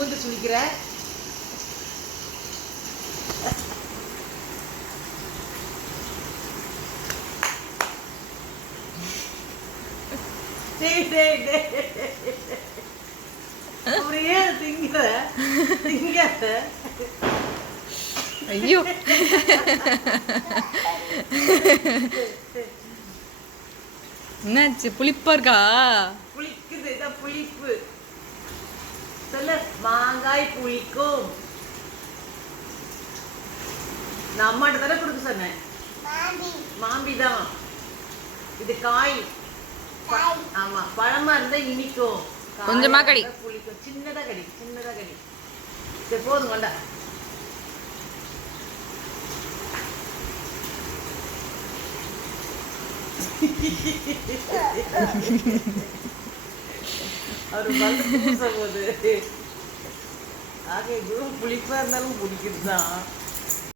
வந்து சுழிக்கிற அப்படியே திங்கிற ஐயோ என்னாச்சு? புளிப்பா இருக்கா? புளிக்குது. இதான் புளிப்பு. சொல்ல மாங்காய் புளிக்கும். நான் அம்மாட்ட தானே கொடுக்க சொன்னேன். மாம்பி தான் இது. காய். ஆமா, பழமா இருந்தா இனிக்கும். கொஞ்சமா கடி. புளிக்கும். சின்னதா கடி, சின்னதா கடி. சரி போதும் கொண்டா. அவரு வந்து பூச போது ஆக இதுவும் புளிப்பா இருந்தாலும் பிடிக்குதுதான்.